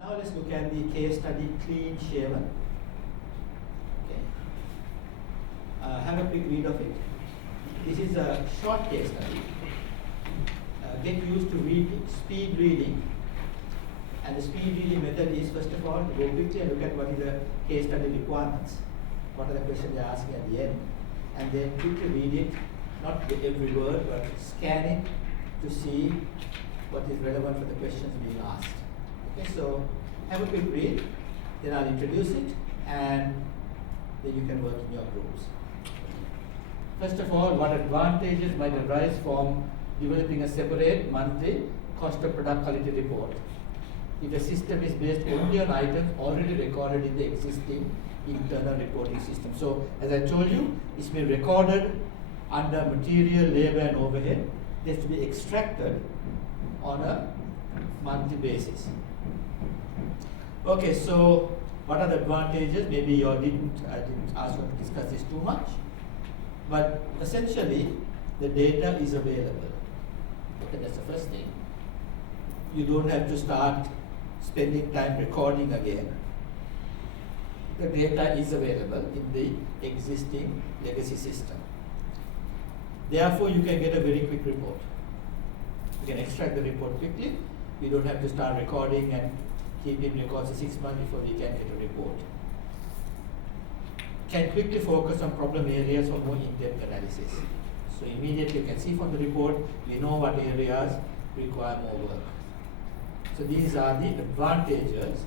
Now let's look at the case study clean shaven. Okay. Have a quick read of it. This is a short case study. Get used to speed reading. And the speed reading method is, first of all, go quickly and look at what is the case study requirements. What are the questions they're asking at the end. And then quickly read it, not every word, but scan it to see what is relevant for the questions being asked. Okay, so have a quick read, then I'll introduce it, and then you can work in your groups. First of all, what advantages might arise from developing a separate monthly cost of product quality report if the system is based only on items already recorded in the existing internal reporting system. So, as I told you, it's been recorded under material, labor, and overhead. It has to be extracted on a monthly basis. Okay, so what are the advantages? Maybe I didn't ask you to discuss this too much, but essentially the data is available. Okay, that's the first thing. You don't have to start spending time recording again. The data is available in the existing legacy system. Therefore, you can get a very quick report. You can extract the report quickly. You don't have to start recording and keeping records for 6 months before we can get a report. Can quickly focus on problem areas for more in-depth analysis. So immediately you can see from the report, we know what areas require more work. So these are the advantages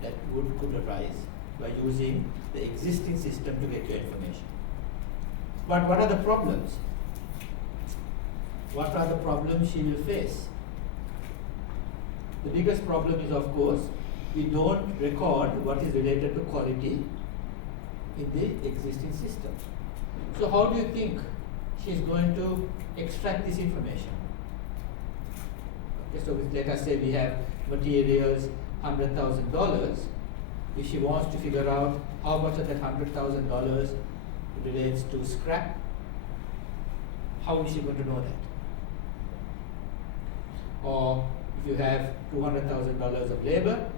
that could arise by using the existing system to get your information. But what are the problems? What are the problems she will face? The biggest problem is, of course, we don't record what is related to quality in the existing system. So how do you think she's going to extract this information? Okay, so let us say we have materials $100,000. If she wants to figure out how much of that $100,000 relates to scrap, how is she going to know that? Or if you have $200,000 of labor,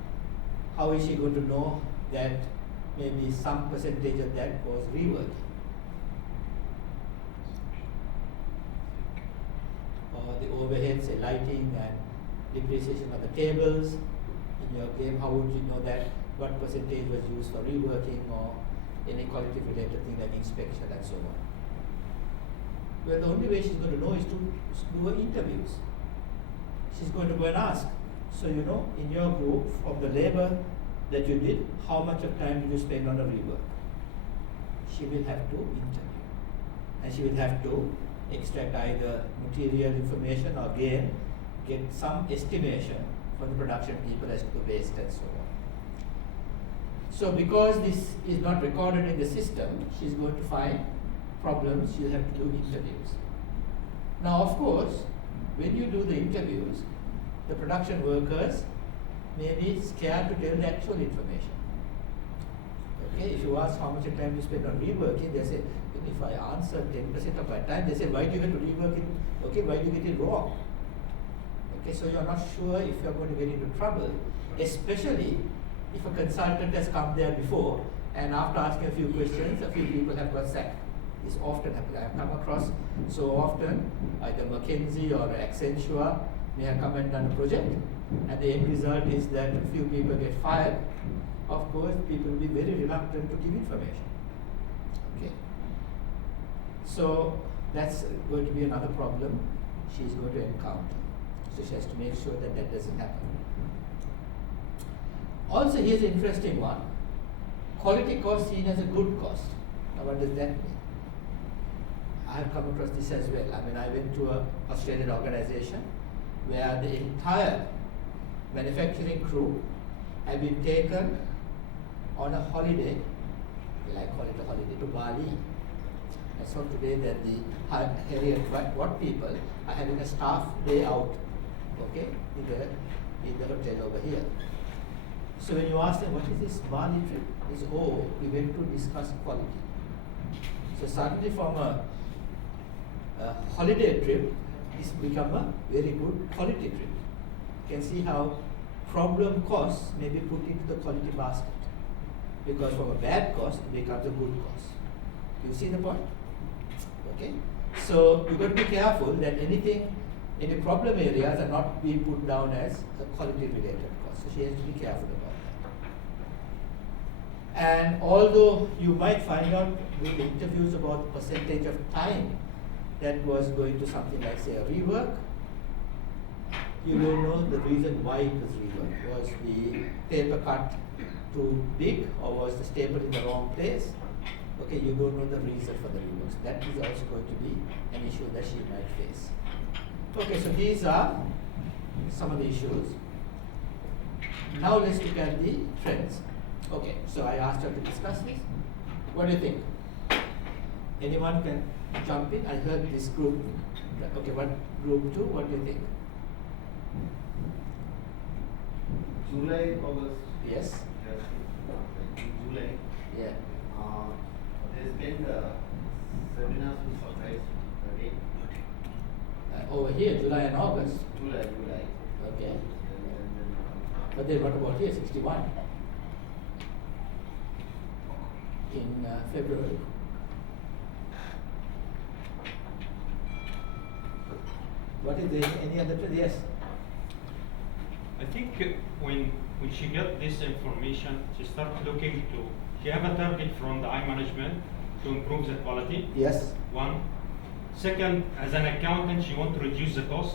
how is she going to know that maybe some percentage of that was reworking? Or the overhead, say lighting and depreciation of the tables in your game, how would you know that what percentage was used for reworking or any quality related thing like inspection and so on? Well, the only way she's going to know is to do her interviews. She's going to go and ask. So you know, in your group, of the labor that you did, how much of time did you spend on a rework? She will have to interview. And she will have to extract either material information or again get some estimation from the production people as to the waste and so on. So because this is not recorded in the system, she's going to find problems. She'll have to do interviews. Now, of course, when you do the interviews, the production workers may be scared to tell the actual information. Okay, if you ask how much time you spend on reworking, they say, if I answer 10% of my time, they say, why do you have to rework it? Okay, why do you get it wrong? Okay, so you're not sure if you're going to get into trouble, especially if a consultant has come there before and after asking a few questions, a few people have got sacked. This often happens. I have come across so often, either McKinsey or Accenture may have come and done a project, and the end result is that a few people get fired. Of course, people will be very reluctant to give information. Okay. So that's going to be another problem she's going to encounter. So she has to make sure that that doesn't happen. Also, here's an interesting one. Quality cost seen as a good cost. Now, what does that mean? I have come across this as well. I mean, I went to an Australian organization where the entire manufacturing crew had been taken on a holiday, I call it a holiday, to Bali. I saw today that the Harriet Watt people are having a staff day out, okay, in the hotel over here. So when you ask them, what is this Bali trip? They say, oh, we went to discuss quality. So suddenly from a holiday trip, it's become a very good quality trip. You can see how problem costs may be put into the quality basket, because from a bad cost it becomes a good cost. You see the point? Okay? So you've got to be careful that any problem areas are not being put down as a quality related cost. So she has to be careful about that. And although you might find out with interviews about percentage of time that was going to something like, say, a rework, you don't know the reason why it was reworked. Was the paper cut too big, or was the staple in the wrong place? Okay, you don't know the reason for the reworks. That is also going to be an issue that she might face. Okay, so these are some of the issues. Now let's look at the trends. Okay, so I asked her to discuss this. What do you think? Anyone can jump in? I heard this group. Okay, what group 2? What do you think? July, August. Yes. July. Yeah. There's been seminars with surprise again. Over here, July and August. July. Okay. And But then what about here, 61? In February. What is there any other trend? Yes. I think when she got this information, she started looking to, she have a target from the eye management to improve the quality. Yes. One. Second, as an accountant, she want to reduce the cost.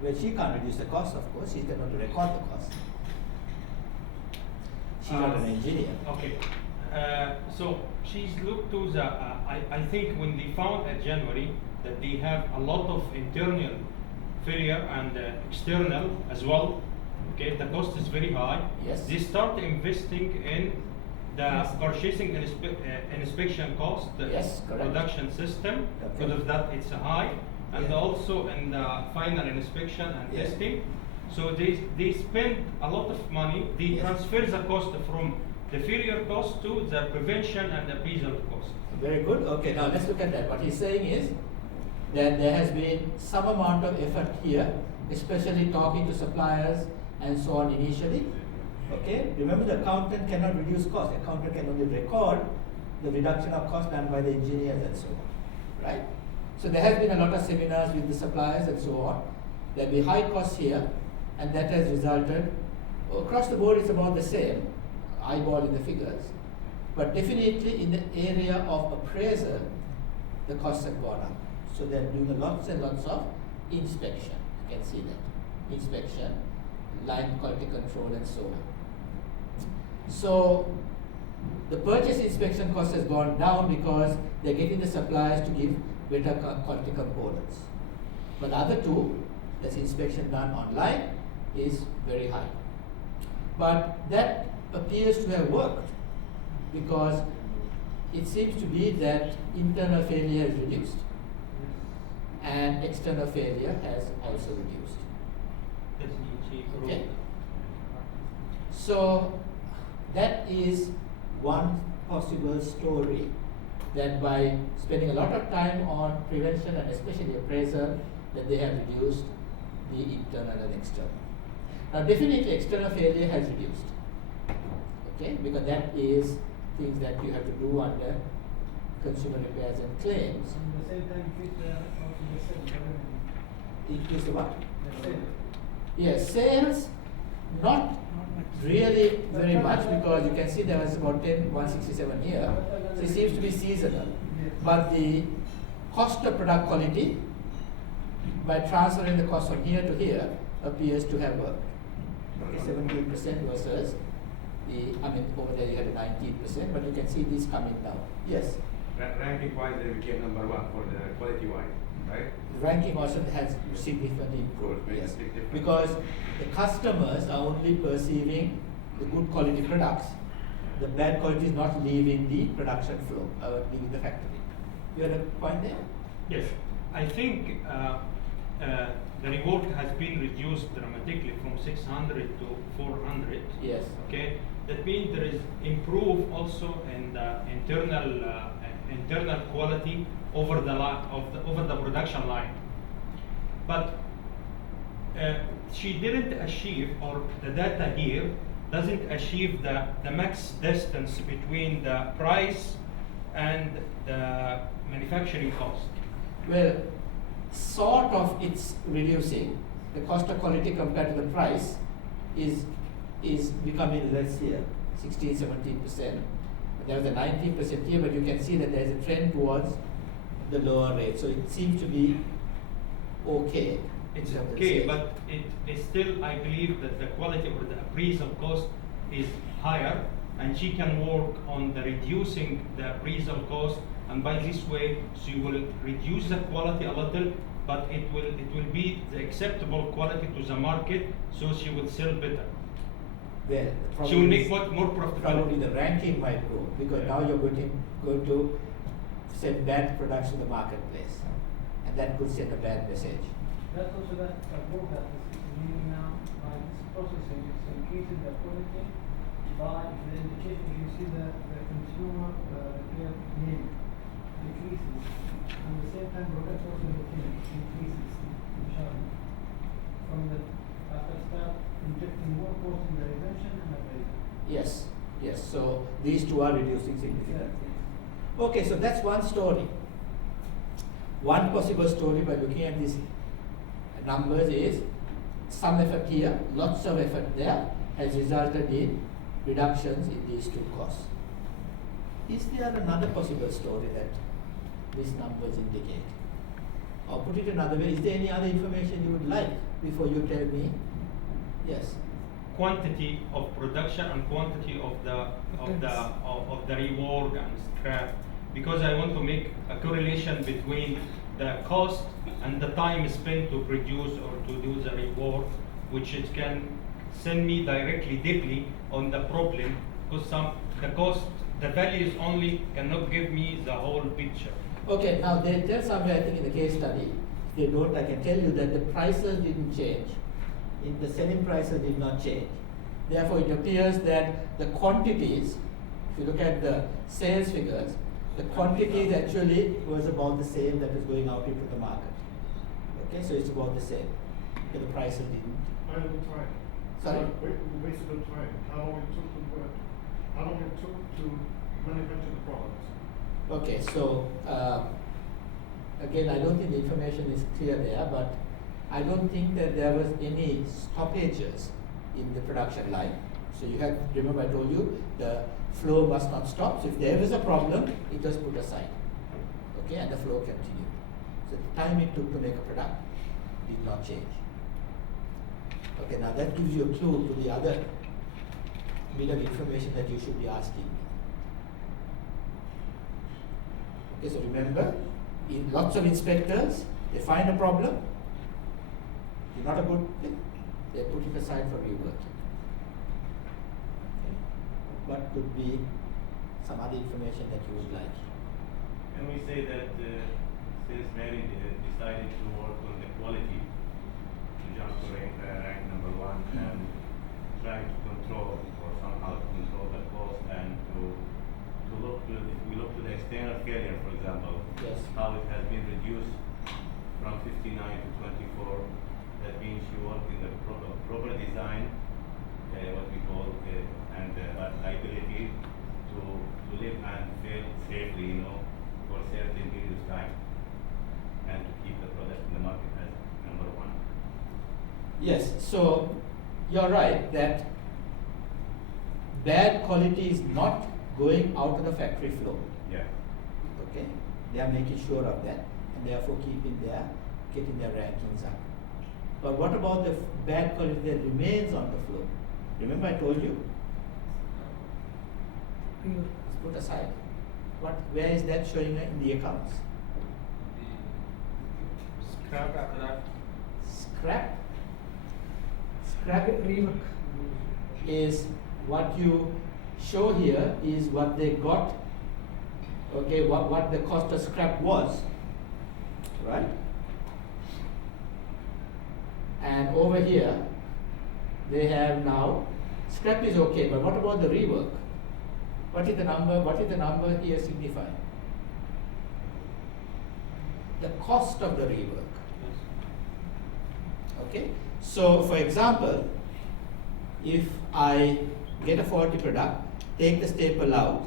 Well, she can't reduce the cost, of course. She cannot record the cost. She's not an engineer. Okay. So she's looked to the, I think when they found in January that they have a lot of internal failure and external as well. Okay, the cost is very high. Yes. They start investing in the purchasing and inspection cost, the Yes, correct. production system. Okay. Because of that, it's high, and Yeah. also in the final inspection and Yeah. testing. So they spend a lot of money. They Yes. transfer the cost from the failure cost to the prevention and appraisal cost. Very good. Okay, now let's look at that. What he's saying is that there has been some amount of effort here, especially talking to suppliers and so on initially. Okay, remember the accountant cannot reduce cost. The accountant can only record the reduction of cost done by the engineers and so on, right? So there has been a lot of seminars with the suppliers and so on. There'll be high costs here, and that has resulted, across the board it's about the same, eyeballing the figures, but definitely in the area of appraisal, the costs have gone up. So they're doing lots and lots of inspection. You can see that. Inspection, line quality control and so on. So the purchase inspection cost has gone down because they're getting the suppliers to give better quality components. But the other two, that's inspection done online, is very high. But that appears to have worked because it seems to be that internal failure is reduced and external failure has also reduced. Okay. So that is one possible story, that by spending a lot of time on prevention and especially appraisal, that they have reduced the internal and external. Now definitely external failure has reduced. Okay, because that is things that you have to do under consumer repairs and claims. At the same time, Increase the what? the same. Yes, sales not really very much, because you can see there was about 167 here. So it seems to be seasonal. But the cost of product quality, by transferring the cost from here to here, appears to have worked. Okay, 17% versus over there you had a 19%, but you can see this coming down. Yes. Ranking wise, they became number 1 for the quality wise, right? The ranking also has significantly improved, yes. Because the customers are only perceiving the good quality products. The bad quality is not leaving the production flow, leaving the factory. You had a point there? Yes, I think the reward has been reduced dramatically from 600 to 400. Yes. Okay, that means there is improve also in the internal quality over the production line. But she didn't achieve, or the data here doesn't achieve the max distance between the price and the manufacturing cost. Well, sort of it's reducing. The cost of quality compared to the price is becoming less here, 16, 17%. There was a 19% here, but you can see that there is a trend towards the lower rate. So it seems to be okay. It's in terms of okay, sales. but it is still, I believe that the quality or the appraisal cost is higher, and she can work on the reducing the appraisal cost, and by this way she will reduce the quality a little, but it will be the acceptable quality to the market, so she will sell better. Well, the She will problem make is more profitability. probably the ranking might go because now you're going to send bad products to the marketplace, and that could send a bad message. That's also that book that is meaning now by this processing is increasing the quality by the indication you see the consumer care name decreases and at the same time product also increases from the after start injecting more cost in the retention and appraisal. Yes, yes. So these two are reducing significantly. Okay, so that's one story. One possible story by looking at these numbers is some effort here, lots of effort there has resulted in reductions in these two costs. Is there another possible story that these numbers indicate? Or put it another way, is there any other information you would like before you tell me? Yes. Quantity of production and quantity of the reward and scrap, because I want to make a correlation between the cost and the time spent to produce or to do the reward, which it can send me deeply on the problem, because the cost, the values only cannot give me the whole picture. Okay, now they tell somewhere, I think in the case study, if they don't, I can tell you that the prices didn't change. The selling prices did not change. Therefore, it appears that the quantities, if you look at the sales figures, the quantities actually was about the same that was going out into the market. Okay, so it's about the same. Okay, the prices didn't. By the time. Sorry? We wasted the time. How long it took to work? How long it took to manufacture the products? Okay, so again, I don't think the information is clear there, but I don't think that there was any stoppages in the production line. So you have, remember I told you, the flow must not stop. So if there is a problem, it was put aside. Okay, and the flow continued. So the time it took to make a product did not change. Okay, now that gives you a clue to the other bit of information that you should be asking me. Okay, so remember, in lots of inspectors, they find a problem, it's not a good thing, they put it aside for reworking. Okay. What could be some other information that you would like? Can we say that since Mary decided to work on the quality, to jump to rank number one and trying to control or somehow to control the cost and to look to, if we look to the external failure, for example, Yes. how it has been reduced from 59 to 24, that means you work in the proper design, what we call, and liability to live and fail safely, for a certain period of time, and to keep the product in the market as number one. Yes, so you're right that bad quality is not going out of the factory floor. Yeah. Okay, they are making sure of that, and therefore getting their rankings up. But what about the bad quality that remains on the floor? Remember I told you? It's put aside. Where is that showing in the accounts? Scrap after that. Scrap? Scrap rework is what you show here is what they got, okay, what the cost of scrap was, right? And over here, they have now, scrap is okay, but what about the rework? What is the number here signify? The cost of the rework. Okay, So, for example, if I get a faulty product, take the staple out,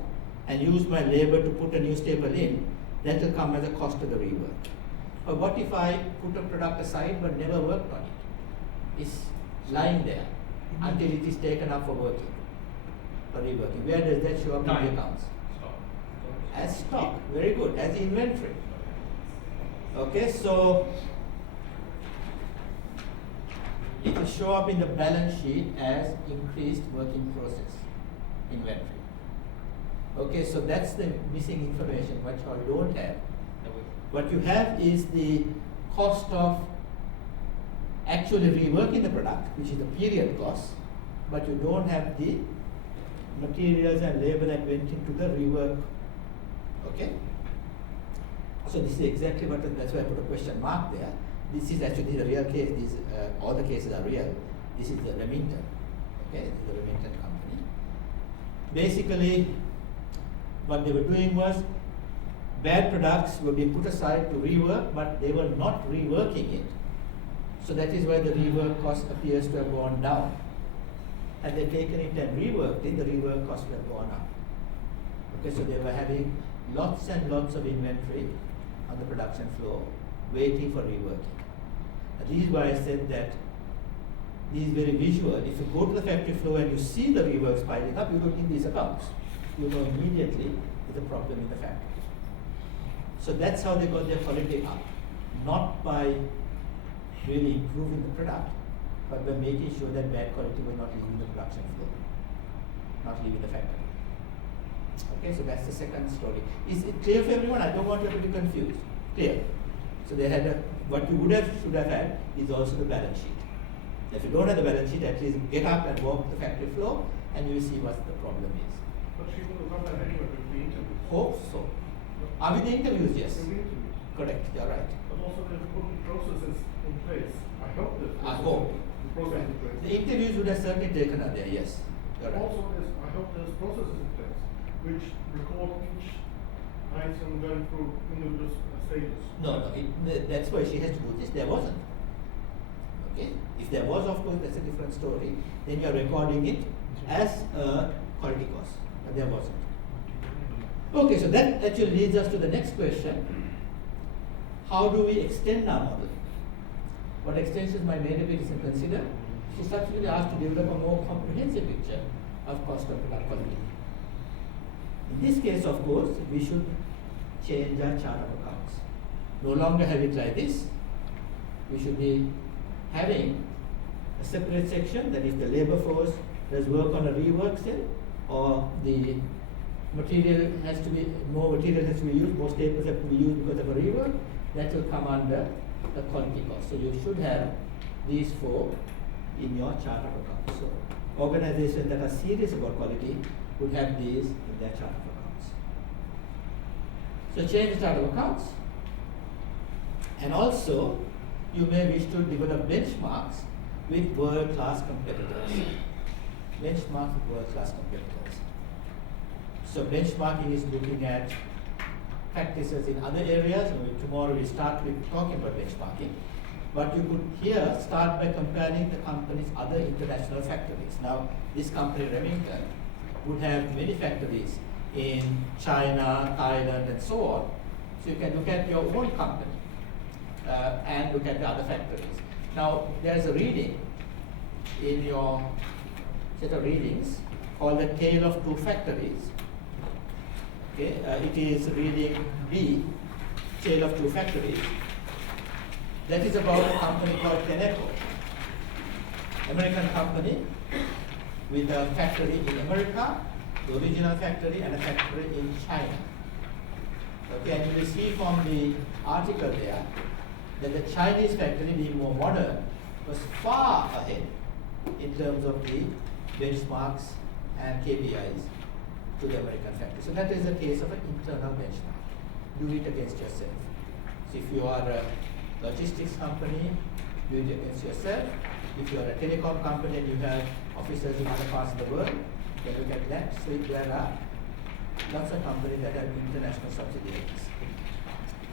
and use my labor to put a new staple in, that will come as a cost of the rework. Or what if I put a product aside but never worked on it? It's lying there until it is taken up for working or reworking. Where does that show up in the Time. accounts? Stop. As stock, very good, as inventory. Okay, so it will show up in the balance sheet as increased work in process inventory. Okay, so that's the missing information what you all don't have. What you have is the cost of actually reworking the product, which is the period cost, but you don't have the materials and labor that went into the rework. Okay? So this is exactly what, that's why I put a question mark there. This is actually the real case. These, all the cases are real. This is the Remington. Okay, this is the Remington company. Basically, what they were doing was bad products were being put aside to rework, but they were not reworking it. So that is why the rework cost appears to have gone down. Had they taken it and reworked it, the rework cost would have gone up. Okay, so they were having lots and lots of inventory on the production floor, waiting for reworking. And this is why I said that this is very visual. If you go to the factory floor and you see the reworks piling up, you don't need these accounts. You know immediately there's a problem in the factory. So that's how they got their quality up, not by really improving the product, but by making sure that bad quality was not leaving the production floor, not leaving the factory. Okay, so that's the second story. Is it clear for everyone? I don't want you to be confused. Clear? So they had what you should have had is also the balance sheet. If you don't have the balance sheet, at least get up and walk the factory floor, and you will see what the problem is. But she would have done that anyway with the interviews. Hope so. Are we the interviews? Yes. With the interviews. Correct. You're right. But also they've put processes in place. I hope that. I hope. The process in place. The interviews would have certainly taken her there. Yes. You're right. Also, I hope there's processes in place which record each item going through individual stages. No. That's why she has to do this. There wasn't. Okay. If there was, of course, that's a different story. Then you are recording it as a quality cost. But there wasn't. Okay, so that actually leads us to the next question. How do we extend our model? What extensions might Medicare consider? She subsequently asked to develop a more comprehensive picture of cost of product quality. In this case, of course, we should change our chart of accounts. No longer have it like this. We should be having a separate section that if the labor force does work on a rework cell, or the material has to be, more material has to be used, more staples have to be used because of a rework, that will come under the quality cost. So you should have these four in your chart of accounts. So organizations that are serious about quality would have these in their chart of accounts. So change the chart of accounts. And also, you may wish to develop benchmarks with world-class competitors. Benchmarks with world-class competitors. So benchmarking is looking at practices in other areas. Tomorrow we start with talking about benchmarking. But you could here start by comparing the company's other international factories. Now, this company Remington would have many factories in China, Thailand, and so on. So you can look at your own company and look at the other factories. Now, there's a reading in your set of readings called The Tale of Two Factories. Okay, it is reading B, Tale of Two Factories. That is about a company called Tenneco, American company with a factory in America, the original factory, and a factory in China. Okay, and you will see from the article there that the Chinese factory, being more modern, was far ahead in terms of the benchmarks and KPIs to the American factory. So that is a case of an internal benchmark. Do it against yourself. So if you are a logistics company, do it against yourself. If you are a telecom company and you have offices in other parts of the world, then look at that. So there are lots of companies that have international subsidiaries.